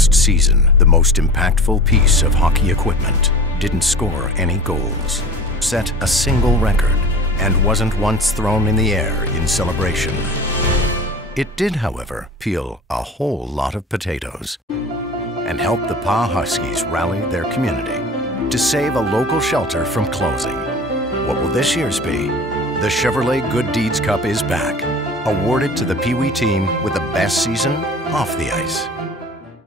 Last season, the most impactful piece of hockey equipment didn't score any goals, set a single record, and wasn't once thrown in the air in celebration. It did, however, peel a whole lot of potatoes and help the PA Huskies rally their community to save a local shelter from closing. What will this year's be? The Chevrolet Good Deeds Cup is back, awarded to the Peewee team with the best season off the ice.